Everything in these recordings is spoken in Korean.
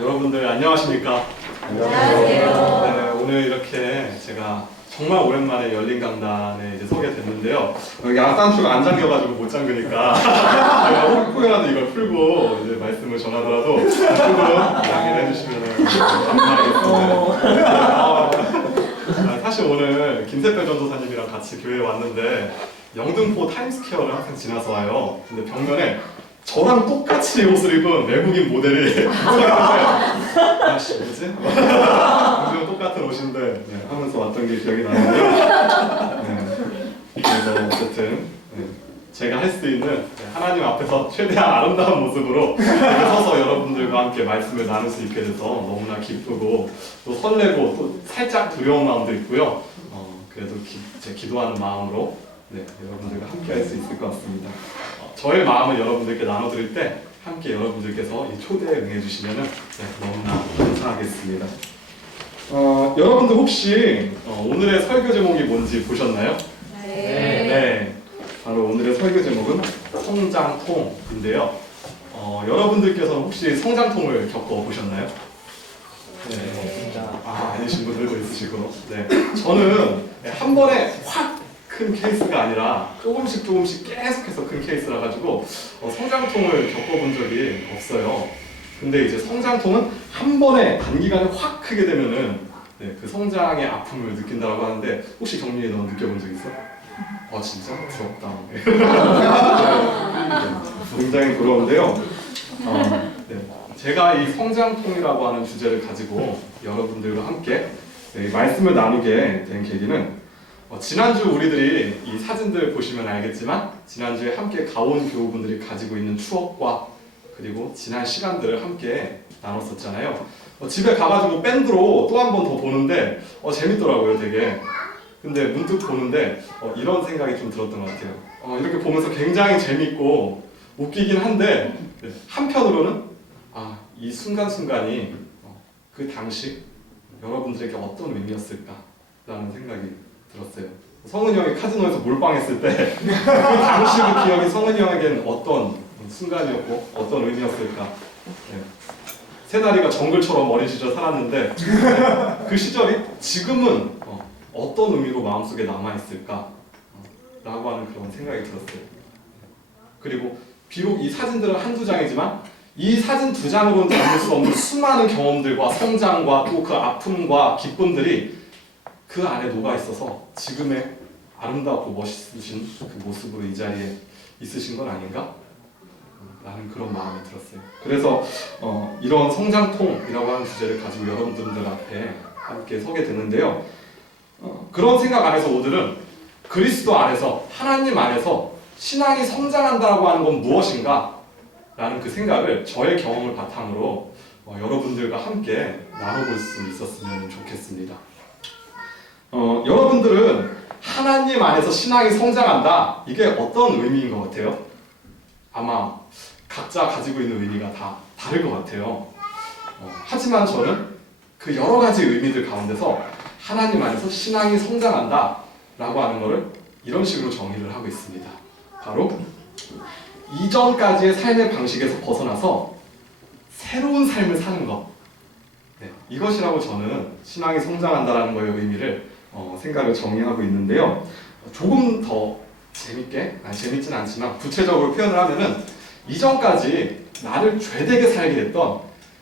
여러분들 안녕하십니까? 안녕하세요. 네, 오늘 이렇게 제가 정말 오랜만에 열린 강단에 이제 서게 됐는데요. 여기 악단추가 안 잠겨가지고 못 잠그니까 제가 혹- 혹여라도 이걸 풀고 이제 말씀을 전하더라도 조금 양해를 해주시면 감사하겠습니다. 아, 아, 사실 오늘 김세배 전도사님이랑 같이 교회에 왔는데 영등포 타임스퀘어를 항상 지나서 와요. 근데 벽면에 저랑 똑같이 옷을 입은 외국인 모델이 아씨 뭐지? 분명 똑같은 옷인데 네, 하면서 왔던 게 기억이 나는데요. 네. 그래서 어쨌든 네, 제가 할 수 있는 네, 하나님 앞에서 최대한 아름다운 모습으로 이렇게 서서 여러분들과 함께 말씀을 나눌 수 있게 돼서 너무나 기쁘고 또 설레고 또 살짝 두려운 마음도 있고요. 어, 그래도 기, 제 기도하는 마음으로 네, 여러분들과 함께 할 수 있을 것 같습니다. 어, 저의 마음을 여러분들께 나눠드릴 때 함께 여러분들께서 이 초대에 응해주시면 네, 너무나 감사하겠습니다. 어, 여러분들 혹시 어, 오늘의 설교 제목이 뭔지 보셨나요? 네. 네, 바로 오늘의 설교 제목은 성장통인데요. 어, 여러분들께서는 혹시 성장통을 겪어보셨나요? 네. 아, 아니신 분들도 있으시고. 네. 저는 한 번에 확 큰 케이스가 아니라 조금씩 조금씩 계속해서 큰 케이스라 가지고 어, 성장통을 겪어본 적이 없어요. 근데 이제 성장통은 한 번에 단기간에 확 크게 되면은 네, 그 성장의 아픔을 느낀다고 하는데 혹시 정민이 너 느껴본 적 있어? 아 진짜 부럽다. 굉장히 부러운데요. 어, 네. 제가 이 성장통이라고 하는 주제를 가지고 여러분들과 함께 네, 말씀을 나누게 된 계기는 어, 지난주 우리들이 이 사진들 보시면 알겠지만 지난주에 함께 가온 교우분들이 가지고 있는 추억과 그리고 지난 시간들을 함께 나눴었잖아요. 어, 집에 가가지고 밴드로 또 한 번 더 보는데 어, 재밌더라고요, 되게. 근데 문득 보는데 어, 이런 생각이 좀 들었던 것 같아요. 어, 이렇게 보면서 굉장히 재밌고 웃기긴 한데 네, 한편으로는 아, 이 순간순간이 어, 그 당시 여러분들에게 어떤 의미였을까라는 생각이 들었어요. 성은이 형이 카지노에서 몰빵했을 때 그 당시 그 기억이 성은이 형에게는 어떤 순간이었고 어떤 의미였을까. 네. 새다리가 정글처럼 어린 시절 살았는데 네, 그 시절이 지금은 어, 어떤 의미로 마음속에 남아있을까 어, 라고 하는 그런 생각이 들었어요. 그리고 비록 이 사진들은 한두 장이지만 이 사진 두 장으로는 담을 수 없는 수많은 경험들과 성장과 또 그 아픔과 기쁨들이 그 안에 녹아 있어서 지금의 아름답고 멋있으신 그 모습으로 이 자리에 있으신 건 아닌가? 라는 그런 마음이 들었어요. 그래서 어, 이런 성장통이라고 하는 주제를 가지고 여러분들 앞에 함께 서게 되는데요. 어, 그런 생각 안에서 오늘은 그리스도 안에서 하나님 안에서 신앙이 성장한다고 하는 건 무엇인가? 라는 그 생각을 저의 경험을 바탕으로 어, 여러분들과 함께 나눠볼 수 있었으면 좋겠습니다. 어, 여러분들은 하나님 안에서 신앙이 성장한다. 이게 어떤 의미인 것 같아요? 아마 각자 가지고 있는 의미가 다 다를 것 같아요. 어, 하지만 저는 그 여러 가지 의미들 가운데서 하나님 안에서 신앙이 성장한다. 라고 하는 것을 이런 식으로 정의를 하고 있습니다. 바로 이전까지의 삶의 방식에서 벗어나서 새로운 삶을 사는 것. 네, 이것이라고 저는 신앙이 성장한다라는 거의 의미를 어, 생각을 정의하고 있는데요. 조금 더 재밌게, 아니, 재밌진 않지만 구체적으로 표현을 하면은 이전까지 나를 죄되게 살게 했던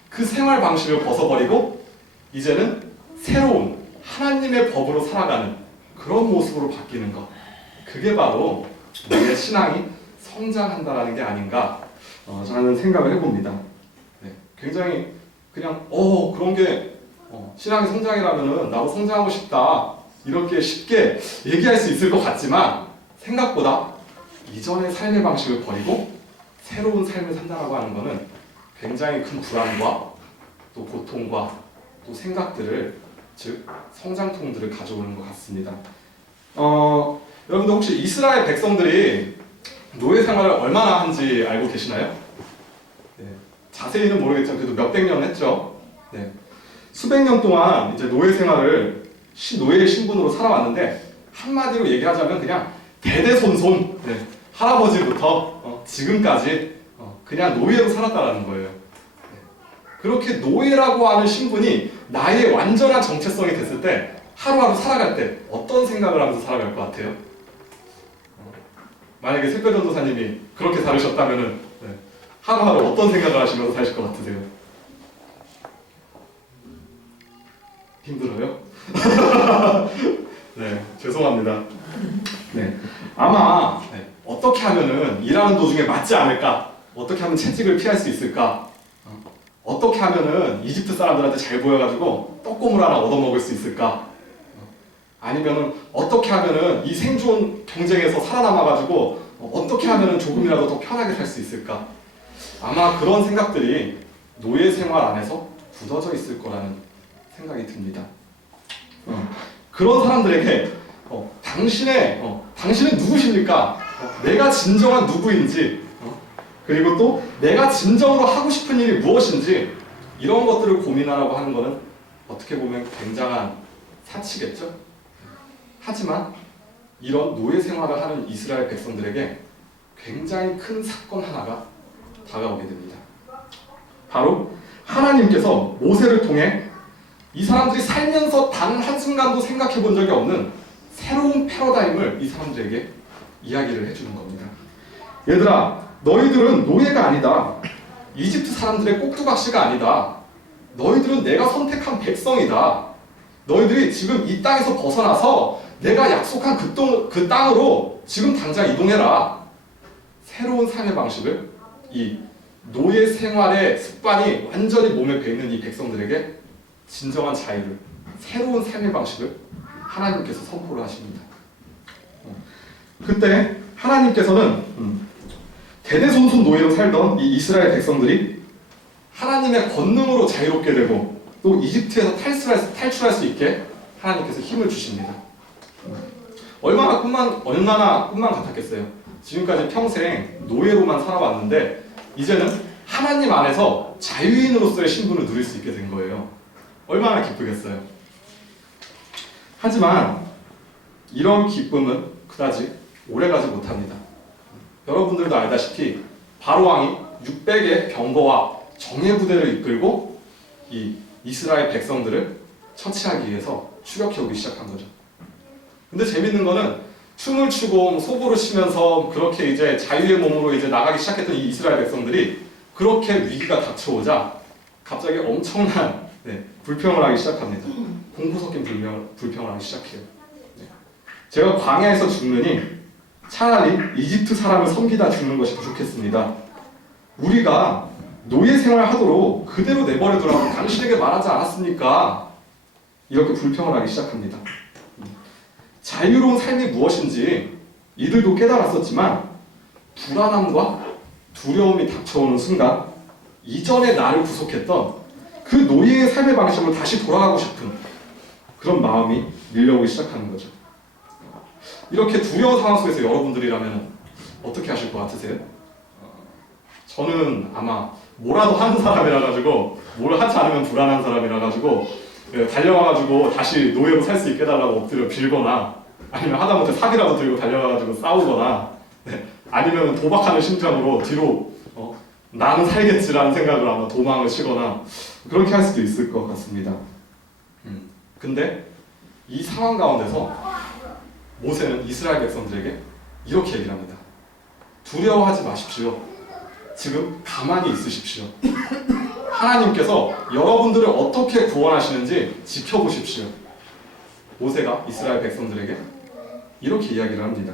그 생활 방식을 벗어버리고 이제는 새로운 하나님의 법으로 살아가는 그런 모습으로 바뀌는 것. 그게 바로 우리의 신앙이 성장한다라는 게 아닌가 어, 저는 생각을 해봅니다. 네, 굉장히 그냥 어 그런 게 어, 신앙의 성장이라면은 나도 성장하고 싶다 이렇게 쉽게 얘기할 수 있을 것 같지만 생각보다 이전의 삶의 방식을 버리고 새로운 삶을 산다라고 하는 것은 굉장히 큰 불안과 또 고통과 또 생각들을 즉 성장통들을 가져오는 것 같습니다. 어, 여러분들 혹시 이스라엘 백성들이 노예 생활을 얼마나 한지 알고 계시나요? 네, 자세히는 모르겠지만 그래도 몇백 년 했죠. 네, 수백 년 동안 이제 노예 생활을 시, 노예의 신분으로 살아왔는데 한마디로 얘기하자면 그냥 대대손손 네, 할아버지부터 어, 지금까지 어, 그냥 노예로 살았다라는 거예요. 네. 그렇게 노예라고 하는 신분이 나의 완전한 정체성이 됐을 때 하루하루 살아갈 때 어떤 생각을 하면서 살아갈 것 같아요? 어, 만약에 색배전도사님이 그렇게 살으셨다면은 네, 하루하루 어떤 생각을 하시면서 사실 것 같으세요? 힘들어요? 네, 죄송합니다. 네, 아마 네, 어떻게 하면은 일하는 도중에 맞지 않을까? 어떻게 하면 채찍을 피할 수 있을까? 어, 어떻게 하면은 이집트 사람들한테 잘 보여가지고 떡고물 하나 얻어먹을 수 있을까? 어, 아니면은 어떻게 하면은 이 생존 경쟁에서 살아남아가지고 어, 어떻게 하면은 조금이라도 더 편하게 살 수 있을까? 아마 그런 생각들이 노예 생활 안에서 굳어져 있을 거라는 생각이 듭니다. 어, 그런 사람들에게 어, 당신의 어, 당신은 누구십니까? 어, 내가 진정한 누구인지 어, 그리고 또 내가 진정으로 하고 싶은 일이 무엇인지 이런 것들을 고민하라고 하는 것은 어떻게 보면 굉장한 사치겠죠. 하지만 이런 노예 생활을 하는 이스라엘 백성들에게 굉장히 큰 사건 하나가 다가오게 됩니다. 바로 하나님께서 모세를 통해 이 사람들이 살면서 단 한순간도 생각해 본 적이 없는 새로운 패러다임을 이 사람들에게 이야기를 해주는 겁니다. 얘들아, 너희들은 노예가 아니다. 이집트 사람들의 꼭두각시가 아니다. 너희들은 내가 선택한 백성이다. 너희들이 지금 이 땅에서 벗어나서 내가 약속한 그, 땅, 그 땅으로 지금 당장 이동해라. 새로운 삶의 방식을 이 노예 생활의 습관이 완전히 몸에 배 있는 이 백성들에게 진정한 자유를, 새로운 삶의 방식을 하나님께서 선포를 하십니다. 어, 그때 하나님께서는 음, 대대손손 노예로 살던 이 이스라엘 백성들이 하나님의 권능으로 자유롭게 되고 또 이집트에서 탈출할, 탈출할 수 있게 하나님께서 힘을 주십니다. 음, 얼마나 꿈만 얼마나 꿈만 같았겠어요. 지금까지 평생 노예로만 살아왔는데 이제는 하나님 안에서 자유인으로서의 신분을 누릴 수 있게 된 거예요. 얼마나 기쁘겠어요. 하지만 이런 기쁨은 그다지 오래가지 못합니다. 여러분들도 알다시피 바로 왕이 600의 병거와 정예 부대를 이끌고 이 이스라엘 백성들을 처치하기 위해서 추격해 오기 시작한 거죠. 근데 재밌는 거는 춤을 추고 소보를 치면서 그렇게 이제 자유의 몸으로 이제 나가기 시작했던 이 이스라엘 백성들이 그렇게 위기가 닥쳐오자 갑자기 엄청난 네, 불평을 하기 시작합니다. 공포 섞인 불평, 불평을 하기 시작해요. 네. 제가 광야에서 죽느니 차라리 이집트 사람을 섬기다 죽는 것이 부족했습니다. 우리가 노예 생활하도록 그대로 내버려 두라고 당신에게 말하지 않았습니까? 이렇게 불평을 하기 시작합니다. 자유로운 삶이 무엇인지 이들도 깨달았었지만 불안함과 두려움이 닥쳐오는 순간 이전에 나를 구속했던 그 노예의 삶의 방식으로 다시 돌아가고 싶은 그런 마음이 밀려오기 시작하는 거죠. 이렇게 두려운 상황 속에서 여러분들이라면 어떻게 하실 것 같으세요? 어, 저는 아마 뭐라도 하는 사람이라 가지고 뭘 하지 않으면 불안한 사람이라 가지고 예, 달려와 가지고 다시 노예로 살 수 있게 해달라고 엎드려 빌거나 아니면 하다못해 사기라도 들고 달려가 가지고 싸우거나 네, 아니면 도박하는 심정으로 뒤로 어, 나는 살겠지라는 생각으로 아마 도망을 치거나 그렇게 할 수도 있을 것 같습니다. 음, 근데 이 상황 가운데서 모세는 이스라엘 백성들에게 이렇게 얘기를 합니다. 두려워하지 마십시오. 지금 가만히 있으십시오. 하나님께서 여러분들을 어떻게 구원하시는지 지켜보십시오. 모세가 이스라엘 백성들에게 이렇게 이야기를 합니다.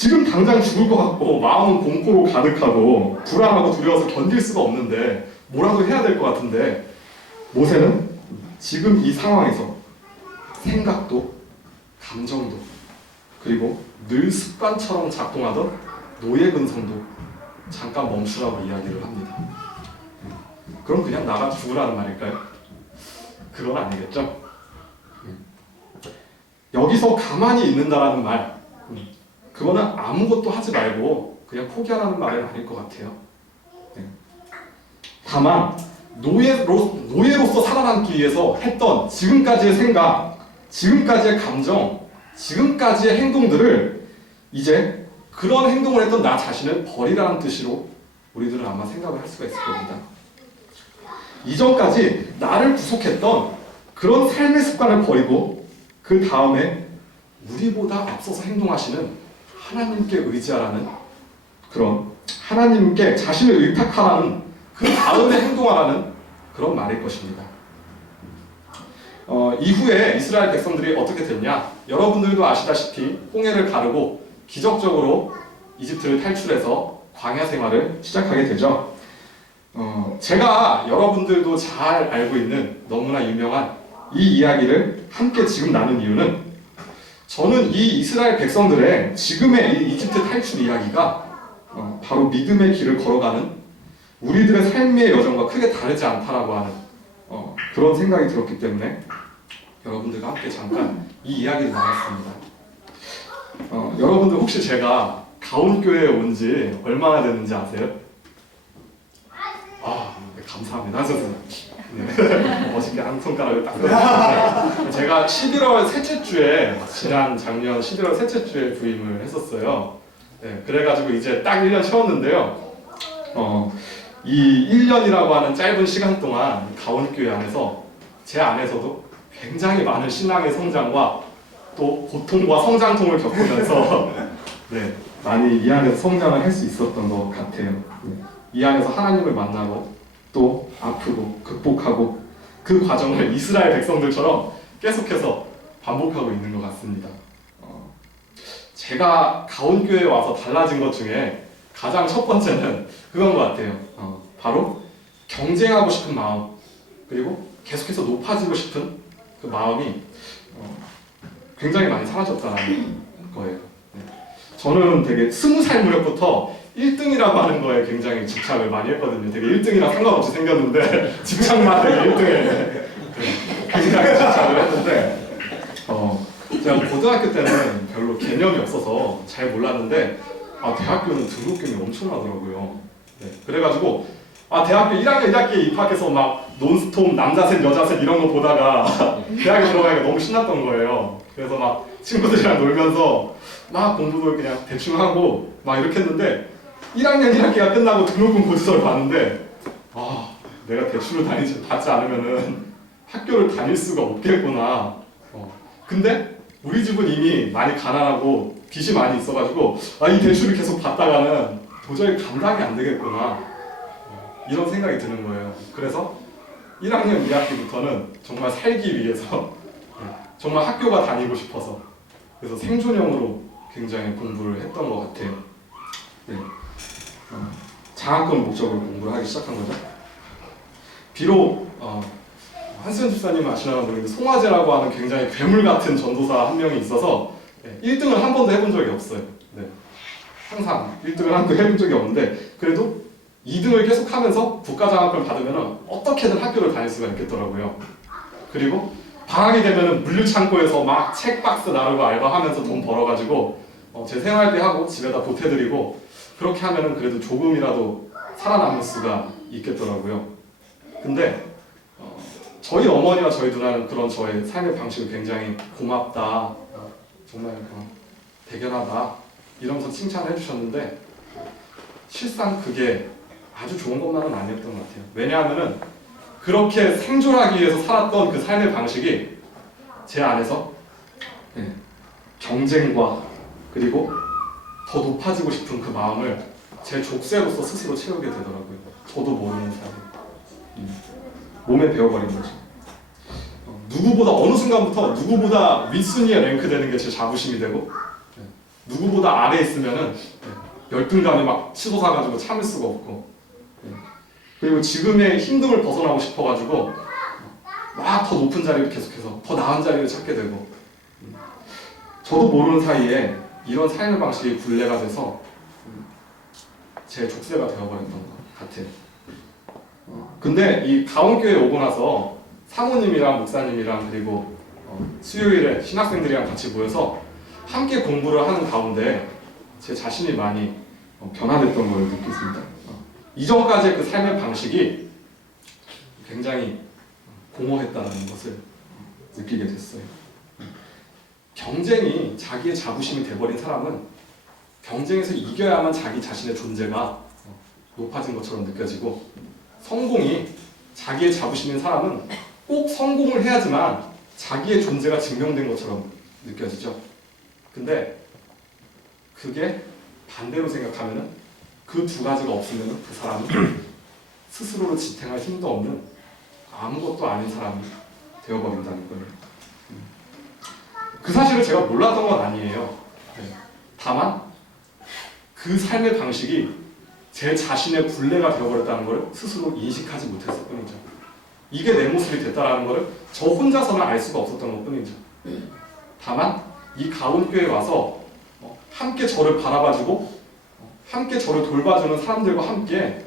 지금 당장 죽을 것 같고 마음은 공포로 가득하고 불안하고 두려워서 견딜 수가 없는데 뭐라도 해야 될 것 같은데 모세는 지금 이 상황에서 생각도 감정도 그리고 늘 습관처럼 작동하던 노예 근성도 잠깐 멈추라고 이야기를 합니다. 그럼 그냥 나가 죽으라는 말일까요? 그건 아니겠죠. 여기서 가만히 있는다라는 말, 그거는 아무것도 하지 말고 그냥 포기하라는 말은 아닐 것 같아요. 네. 다만 노예로 노예로서 살아남기 위해서 했던 지금까지의 생각, 지금까지의 감정, 지금까지의 행동들을 이제 그런 행동을 했던 나 자신을 버리라는 뜻으로 우리들은 아마 생각을 할 수가 있을 겁니다. 이전까지 나를 구속했던 그런 삶의 습관을 버리고 그 다음에 우리보다 앞서서 행동하시는 하나님께 의지하라는 그런 하나님께 자신을 의탁하라는 그 다음에 행동하라는 그런 말일 것입니다. 어, 이후에 이스라엘 백성들이 어떻게 됐냐? 여러분들도 아시다시피 홍해를 가르고 기적적으로 이집트를 탈출해서 광야 생활을 시작하게 되죠. 어, 제가 여러분들도 잘 알고 있는 너무나 유명한 이 이야기를 함께 지금 나눈 이유는 저는 이 이스라엘 백성들의 지금의 이 이집트 탈출 이야기가 어, 바로 믿음의 길을 걸어가는 우리들의 삶의 여정과 크게 다르지 않다라고 하는 어, 그런 생각이 들었기 때문에 여러분들과 함께 잠깐 이 이야기를 나눴습니다. 어, 여러분들 혹시 제가 가온교회에 온 지 얼마나 됐는지 아세요? 아, 네, 감사합니다. 네. 멋있게 한 손가락을 딱 들어주셨는데 제가 11월 셋째 주에 지난 작년 11월 셋째 주에 부임을 했었어요. 네, 그래가지고 이제 딱 1년 채웠는데요. 어, 이 1년이라고 하는 짧은 시간 동안 가온교회 안에서 제 안에서도 굉장히 많은 신앙의 성장과 또 고통과 성장통을 겪으면서 네, 많이 이 안에서 성장을 할 수 있었던 것 같아요. 네. 이 안에서 하나님을 만나고 또 아프고 극복하고 그 과정을 이스라엘 백성들처럼 계속해서 반복하고 있는 것 같습니다. 어, 제가 가온교회에 와서 달라진 것 중에 가장 첫 번째는 그건 것 같아요. 어, 바로 경쟁하고 싶은 마음 그리고 계속해서 높아지고 싶은 그 마음이 어, 굉장히 많이 사라졌다는 거예요. 네. 저는 되게 스무 살 무렵부터 1등이라고 하는 거에 굉장히 집착을 많이 했거든요. 되게 1등이랑 상관없이 생겼는데 집착만 되게 1등에 굉장히 집착을 했는데 어, 제가 고등학교 때는 별로 개념이 없어서 잘 몰랐는데 아 대학교는 등록금이 엄청나더라고요. 네, 그래가지고 아 대학교 1학년 1학기에 입학해서 막 논스톱 남자셋 여자셋 이런 거 보다가 대학에 들어가니까 너무 신났던 거예요. 그래서 막 친구들이랑 놀면서 막 공부도 그냥 대충 하고 막 이렇게 했는데 1학년 1학기가 끝나고 등록금 고지서를 봤는데 아 내가 대출을 다니지 받지 않으면은 학교를 다닐 수가 없겠구나. 어. 근데 우리 집은 이미 많이 가난하고 빚이 많이 있어가지고 아 이 대출을 계속 받다가는 도저히 감당이 안 되겠구나. 어, 이런 생각이 드는 거예요. 그래서 1학년 2학기부터는 정말 살기 위해서 네, 정말 학교가 다니고 싶어서 그래서 생존형으로 굉장히 공부를 했던 것 같아요. 네. 어, 장학금 목적으로 공부를 하기 시작한 거죠. 비록 어, 한수연 집사님 아시나 모르겠는데 송화제라고 하는 굉장히 괴물 같은 전도사 한 명이 있어서 네, 1등을 한 번도 해본 적이 없어요. 네. 항상 1등을 한 번도 해본 적이 없는데 그래도 2등을 계속 하면서 국가장학금을 받으면 어떻게든 학교를 다닐 수가 있겠더라고요. 그리고 방학이 되면은 물류창고에서 막 책 박스 나르고 알바하면서 돈 벌어가지고 어, 제 생활비 하고 집에다 보태드리고 그렇게 하면은 그래도 조금이라도 살아남을 수가 있겠더라고요. 근데 어, 저희 어머니와 저희 누나는 그런 저의 삶의 방식을 굉장히 고맙다, 어, 정말 어, 대견하다 이러면서 칭찬을 해주셨는데 실상 그게 아주 좋은 것만은 아니었던 것 같아요. 왜냐하면은 그렇게 생존하기 위해서 살았던 그 삶의 방식이 제 안에서 네, 경쟁과 그리고 더 높아지고 싶은 그 마음을 제 족쇄로서 스스로 채우게 되더라고요. 저도 모르는 사이 음, 몸에 배워버린 거죠. 어, 누구보다 어느 순간부터 누구보다 윗순위에 랭크되는 게 제 자부심이 되고 네, 누구보다 아래에 있으면은 네, 열등감이 막 치솟아가지고 참을 수가 없고 네, 그리고 지금의 힘듦을 벗어나고 싶어가지고 막 더 높은 자리를 계속해서 더 나은 자리를 찾게 되고 음, 저도 모르는 사이에 이런 삶의 방식이 굴레가 돼서 음, 제 족쇄가 되어버렸던 것 같아요. 어, 근데 이 가온교회 오고 나서 사모님이랑 목사님이랑 그리고 어, 수요일에 신학생들이랑 같이 모여서 함께 공부를 하는 가운데 제 자신이 많이 어, 변화됐던 걸 느꼈습니다. 어, 이전까지의 그 삶의 방식이 굉장히 공허했다는 것을 느끼게 됐어요. 경쟁이 자기의 자부심이 돼버린 사람은 경쟁에서 이겨야만 자기 자신의 존재가 높아진 것처럼 느껴지고 성공이 자기의 자부심인 사람은 꼭 성공을 해야지만 자기의 존재가 증명된 것처럼 느껴지죠. 근데 그게 반대로 생각하면은 그두 가지가 없으면은 그 사람은 스스로를 지탱할 힘도 없는 아무것도 아닌 사람이 되어버린다는 거예요. 음. 그 사실을 제가 몰랐던 건 아니에요. 네. 다만 그 삶의 방식이 제 자신의 굴레가 되어버렸다는 걸 스스로 인식하지 못했을 뿐이죠. 이게 내 모습이 됐다라는 것을 저 혼자서는 알 수가 없었던 것 뿐이죠. 다만 이 가온교에 와서 어, 함께 저를 바라봐주고 어, 함께 저를 돌봐주는 사람들과 함께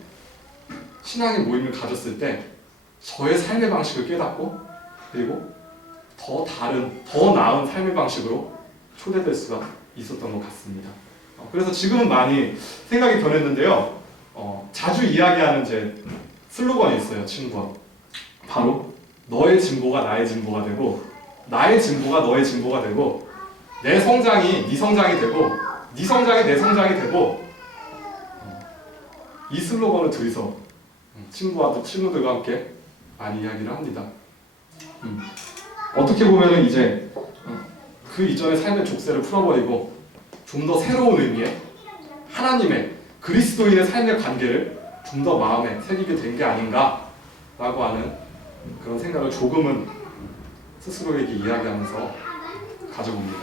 신앙의 모임을 가졌을 때 저의 삶의 방식을 깨닫고 그리고 더 다른, 더 나은 삶의 방식으로 초대될 수가 있었던 것 같습니다. 어, 그래서 지금은 많이 생각이 변했는데요. 어, 자주 이야기하는 제 슬로건이 있어요, 친구와. 바로 너의 진보가 나의 진보가 되고 나의 진보가 너의 진보가 되고 내 성장이 네 성장이 되고 네 성장이 내 성장이 되고 어, 이 슬로건을 둘이서 친구와 친구들과 함께 많이 이야기를 합니다. 음. 어떻게 보면은 이제 어, 그 이전의 삶의 족쇄를 풀어버리고 좀 더 새로운 의미의 하나님의 그리스도인의 삶의 관계를 좀 더 마음에 새기게 된 게 아닌가라고 하는 그런 생각을 조금은 스스로에게 이야기하면서 가져봅니다.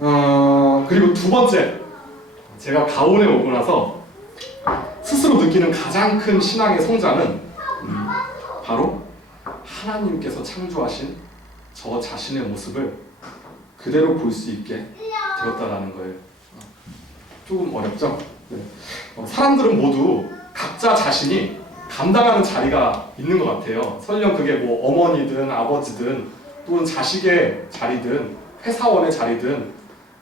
어, 그리고 두 번째, 제가 가온에 오고 나서 스스로 느끼는 가장 큰 신앙의 성장은 음, 바로 하나님께서 창조하신 저 자신의 모습을 그대로 볼 수 있게 되었다라는 거예요. 어, 조금 어렵죠? 네. 어, 사람들은 모두 각자 자신이 감당하는 자리가 있는 것 같아요. 설령 그게 뭐 어머니든 아버지든 또는 자식의 자리든 회사원의 자리든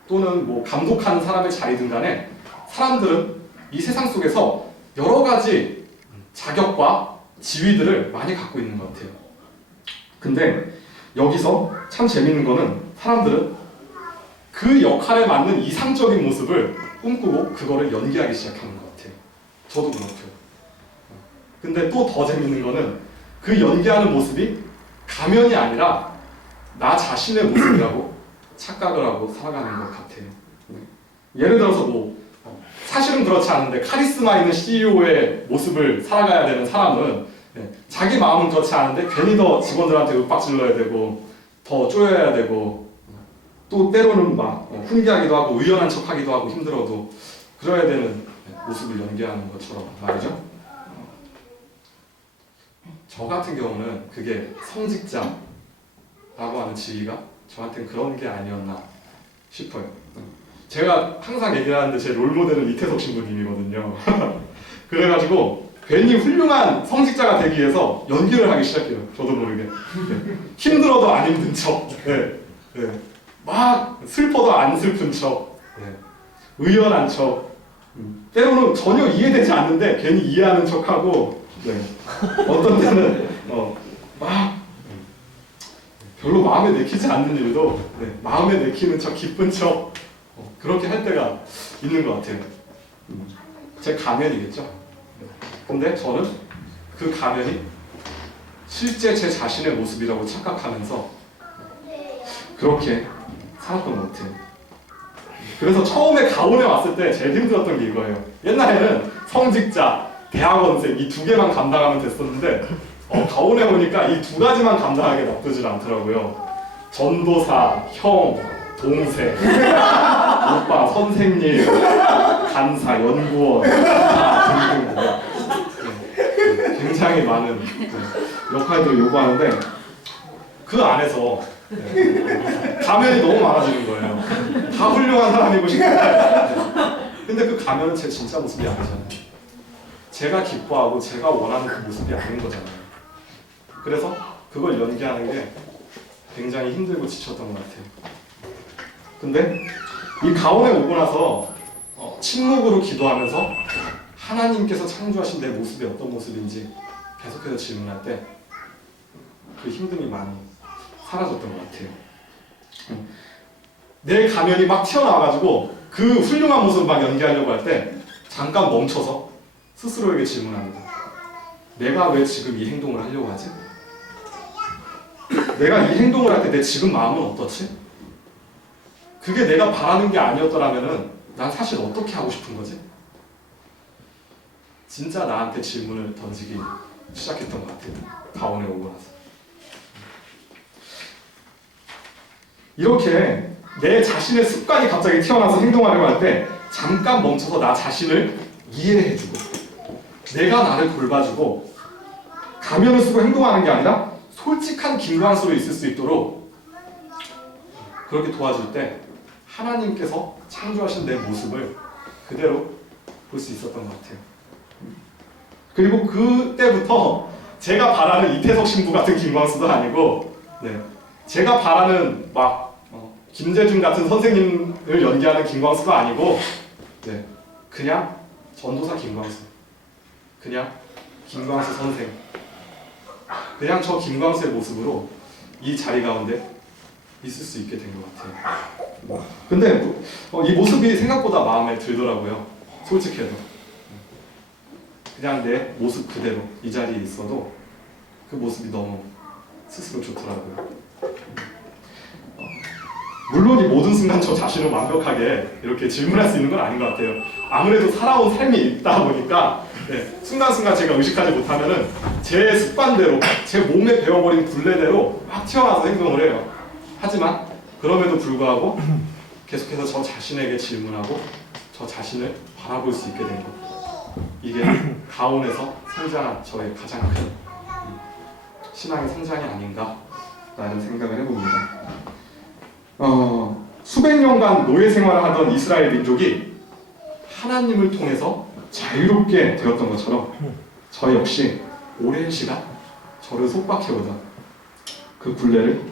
또는 뭐 감독하는 사람의 자리든 간에 사람들은 이 세상 속에서 여러 가지 자격과 지위들을 많이 갖고 있는 것 같아요. 근데 여기서 참 재밌는 거는 사람들은 그 역할에 맞는 이상적인 모습을 꿈꾸고 그거를 연기하기 시작하는 것 같아요. 저도 그렇고요. 근데 또 더 재밌는 거는 그 연기하는 모습이 가면이 아니라 나 자신의 모습이라고 착각을 하고 살아가는 것 같아요. 네. 예를 들어서 뭐 어, 사실은 그렇지 않은데 카리스마 있는 CEO의 모습을 살아가야 되는 사람은 네, 자기 마음은 그렇지 않은데 괜히 더 직원들한테 윽박질러야 되고 더 쪼여야 되고 또 때로는 막 어, 훈계하기도 하고 의연한 척하기도 하고 힘들어도 그래야 되는 네, 모습을 연기하는 것처럼 말이죠. 저 같은 경우는 그게 성직자라고 하는 지위가 저한테는 그런 게 아니었나 싶어요. 제가 항상 얘기하는데 제 롤모델은 이태석 신부님이거든요. 그래가지고 괜히 훌륭한 성직자가 되기 위해서 연기를 하기 시작해요. 저도 모르게. 네. 힘들어도 안 힘든 척. 네. 네. 막 슬퍼도 안 슬픈 척. 네. 의연한 척. 음. 때로는 전혀 이해되지 않는데 괜히 이해하는 척하고 네. 어떤 때는 어, 막 별로 마음에 내키지 않는 일도 네, 마음에 내키는 척 기쁜 척 어, 그렇게 할 때가 있는 것 같아요. 음, 제 가면이겠죠. 네. 근데 저는 그 가면이 실제 제 자신의 모습이라고 착각하면서 그렇게 살았던 것 같아요. 그래서 처음에 가온에 왔을 때 제일 힘들었던 게 이거예요. 옛날에는 성직자, 대학원생 이 두 개만 감당하면 됐었는데 어, 가온에 오니까 이 두 가지만 감당하기 나쁘질 않더라고요. 전도사, 형, 동생, 오빠, 선생님, 간사, 연구원, 기사 등등 굉장히 많은 네, 역할들을 요구하는데 그 안에서 네, 가면이 너무 많아지는 거예요. 다 훌륭한 사람이고 싶은데 네. 근데 그 가면은 제 진짜 모습이 아니잖아요. 제가 기뻐하고 제가 원하는 그 모습이 아닌 거잖아요. 그래서 그걸 연기하는 게 굉장히 힘들고 지쳤던 것 같아요. 근데 이 가온에 오고 나서 어, 침묵으로 기도하면서 하나님께서 창조하신 내 모습이 어떤 모습인지 계속해서 질문할 때 그 힘듦이 많이 사라졌던 것 같아요. 음. 내 가면이 막 튀어나와가지고 그 훌륭한 모습을 막 연기하려고 할 때 잠깐 멈춰서 스스로에게 질문합니다. 내가 왜 지금 이 행동을 하려고 하지? 내가 이 행동을 할 때 내 지금 마음은 어떻지? 그게 내가 바라는 게 아니었더라면은 난 사실 어떻게 하고 싶은 거지? 진짜 나한테 질문을 던지기 시작했던 것 같아요. 가온에 오고 나서. 이렇게 내 자신의 습관이 갑자기 튀어나와서 행동하려고 할 때 잠깐 멈춰서 나 자신을 이해해주고 내가 나를 돌봐주고 가면을 쓰고 행동하는 게 아니라 솔직한 김광수로 있을 수 있도록 그렇게 도와줄 때 하나님께서 창조하신 내 모습을 그대로 볼 수 있었던 것 같아요. 그리고 그때부터 제가 바라는 이태석 신부 같은 김광수도 아니고, 네, 제가 바라는 막 어, 김재준 같은 선생님을 연기하는 김광수도 아니고, 네, 그냥 전도사 김광수, 그냥 김광수 선생, 그냥 저 김광수의 모습으로 이 자리 가운데 있을 수 있게 된 것 같아요. 근데 어, 이 모습이 생각보다 마음에 들더라고요. 솔직해도. 그냥 내 모습 그대로 이 자리에 있어도 그 모습이 너무 스스로 좋더라고요. 어, 물론 이 모든 순간 저 자신을 완벽하게 이렇게 질문할 수 있는 건 아닌 것 같아요. 아무래도 살아온 삶이 있다 보니까 네, 순간순간 제가 의식하지 못하면은 제 습관대로 제 몸에 배워버린 굴레대로 막 튀어나와서 행동을 해요. 하지만 그럼에도 불구하고 계속해서 저 자신에게 질문하고 저 자신을 바라볼 수 있게 된 것. 이게 가온에서 성장한 저의 가장 큰 음, 신앙의 성장이 아닌가라는 생각을 해봅니다. 어, 수백 년간 노예 생활을 하던 이스라엘 민족이 하나님을 통해서 자유롭게 되었던 것처럼 저 역시 오랜 시간 저를 속박해오던 그 굴레를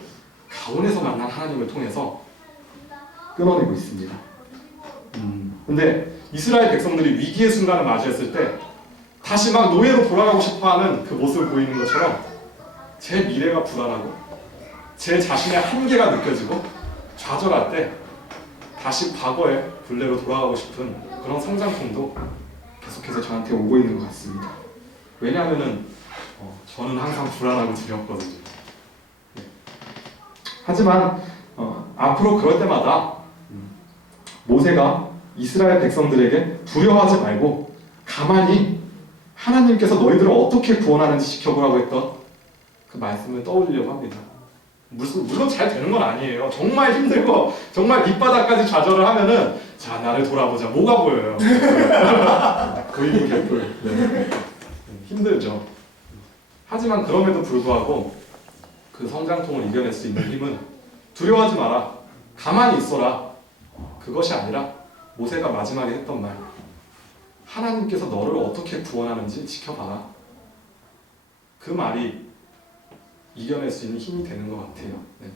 가온에서 만난 하나님을 통해서 끊어내고 있습니다. 음, 근데 이스라엘 백성들이 위기의 순간을 맞이했을 때 다시 막 노예로 돌아가고 싶어하는 그 모습을 보이는 것처럼 제 미래가 불안하고 제 자신의 한계가 느껴지고 좌절할 때 다시 과거의 굴레로 돌아가고 싶은 그런 성장통도 계속해서 저한테 오고 있는 것 같습니다. 왜냐하면은 어, 저는 항상 불안하고 두렵거든요. 네. 하지만 어, 앞으로 그럴 때마다 음, 모세가 이스라엘 백성들에게 두려워하지 말고 가만히 하나님께서 너희들을 어떻게 구원하는지 지켜보라고 했던 그 말씀을 떠올리려고 합니다. 물론, 물론 잘 되는 건 아니에요. 정말 힘들고 정말 밑바닥까지 좌절을 하면은 자 나를 돌아보자 뭐가 보여요? 보이는 개뿔. 네. 힘들죠. 하지만 그럼에도 불구하고 그 성장통을 이겨낼 수 있는 힘은 두려워하지 마라. 가만히 있어라. 그것이 아니라 모세가 마지막에 했던 말. 하나님께서 너를 어떻게 구원하는지 지켜봐라. 그 말이 이겨낼 수 있는 힘이 되는 것 같아요. 네.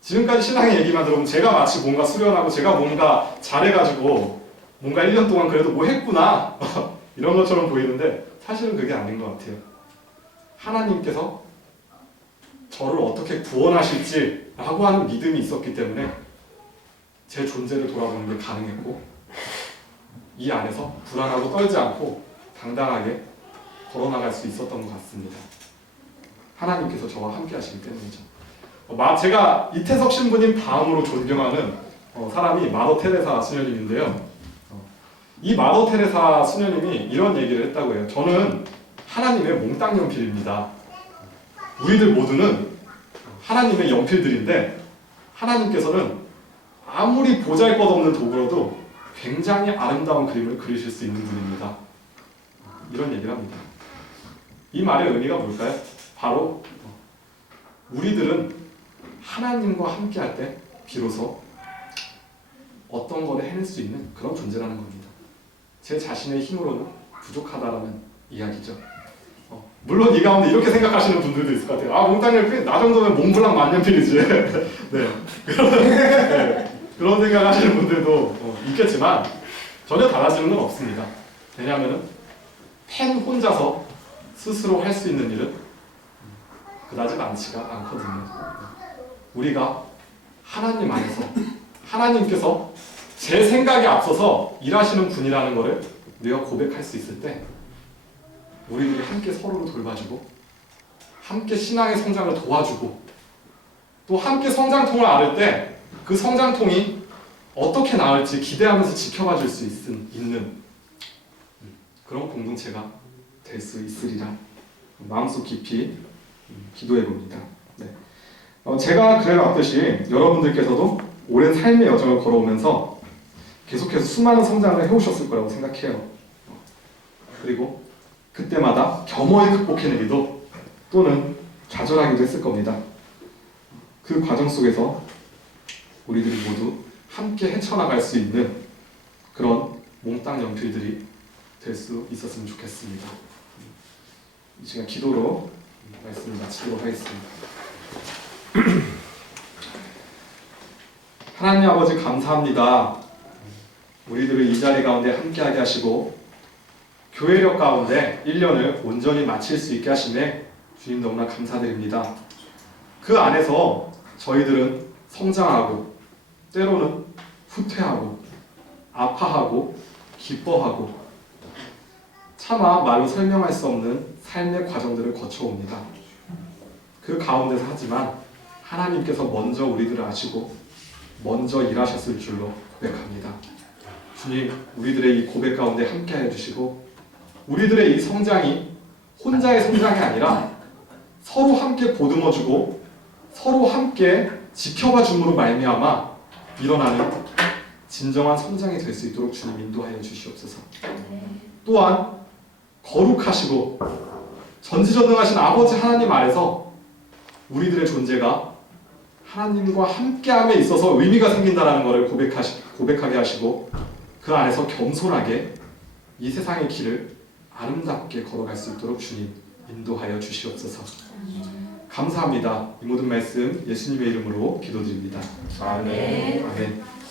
지금까지 신앙의 얘기만 들어보면 제가 마치 뭔가 수련하고 제가 뭔가 잘해가지고 뭔가 1년 동안 그래도 뭐 했구나 이런 것처럼 보이는데 사실은 그게 아닌 것 같아요. 하나님께서 저를 어떻게 구원하실지 라고 하는 믿음이 있었기 때문에 제 존재를 돌아보는 게 가능했고 이 안에서 불안하고 떨지 않고 당당하게 걸어나갈 수 있었던 것 같습니다. 하나님께서 저와 함께 하시기 때문이죠. 어, 마- 제가 이태석 신부님 다음으로 존경하는 어, 사람이 마더 테레사 수녀님인데요. 어, 이 마더 테레사 수녀님이 이런 얘기를 했다고 해요. 저는 하나님의 몽땅 연필입니다. 우리들 모두는 하나님의 연필들인데 하나님께서는 아무리 보잘것없는 도구로도 굉장히 아름다운 그림을 그리실 수 있는 분입니다. 이런 얘기를 합니다. 이 말의 의미가 뭘까요? 바로 우리들은 하나님과 함께할 때 비로소 어떤 거를 해낼 수 있는 그런 존재라는 겁니다. 제 자신의 힘으로는 부족하다라는 이야기죠. 어, 물론 이 가운데 이렇게 생각하시는 분들도 있을 것 같아요. 아 몽땅 연필 나 정도면 몽블랑 만년필이지. 네. 네. 그런 생각하시는 분들도 어, 있겠지만 전혀 달라지는 건 없습니다. 왜냐하면 펜 혼자서 스스로 할 수 있는 일은 그다지 많지가 않거든요. 우리가 하나님 안에서 하나님께서 제 생각에 앞서서 일하시는 분이라는 것을 내가 고백할 수 있을 때 우리들이 함께 서로를 돌봐주고 함께 신앙의 성장을 도와주고 또 함께 성장통을 앓을 때 그 성장통이 어떻게 나을지 기대하면서 지켜봐 줄 수 있는 그런 공동체가 될 수 있으리라 마음속 깊이 기도해 봅니다. 네. 어, 제가 그래왔듯이 여러분들께서도 오랜 삶의 여정을 걸어오면서 계속해서 수많은 성장을 해오셨을 거라고 생각해요. 어, 그리고 그때마다 겸허히 극복해내기도 또는 좌절하기도 했을 겁니다. 그 과정 속에서 우리들이 모두 함께 헤쳐나갈 수 있는 그런 몽땅 연필들이 될 수 있었으면 좋겠습니다. 이 시간 기도로 말씀을 마치도록 하겠습니다. 하나님 아버지 감사합니다. 우리들을 이 자리 가운데 함께하게 하시고 교회력 가운데 1년을 온전히 마칠 수 있게 하심에 주님 너무나 감사드립니다. 그 안에서 저희들은 성장하고 때로는 후퇴하고 아파하고 기뻐하고 차마 말로 설명할 수 없는 삶의 과정들을 거쳐옵니다. 그 가운데서 하지만 하나님께서 먼저 우리들을 아시고 먼저 일하셨을 줄로 고백합니다. 주님, 우리들의 이 고백 가운데 함께 해 주시고 우리들의 이 성장이 혼자의 성장이 아니라 서로 함께 보듬어주고 서로 함께 지켜봐 줌으로 말미암아 일어나는 진정한 성장이 될 수 있도록 주님 인도하여 주시옵소서. 또한 거룩하시고 전지전능하신 아버지 하나님 아래서 우리들의 존재가 하나님과 함께함에 있어서 의미가 생긴다라는 것을 고백하시, 고백하게 하시고 그 안에서 겸손하게 이 세상의 길을 아름답게 걸어갈 수 있도록 주님 인도하여 주시옵소서. 감사합니다. 이 모든 말씀 예수님의 이름으로 기도드립니다. 아멘. 아멘.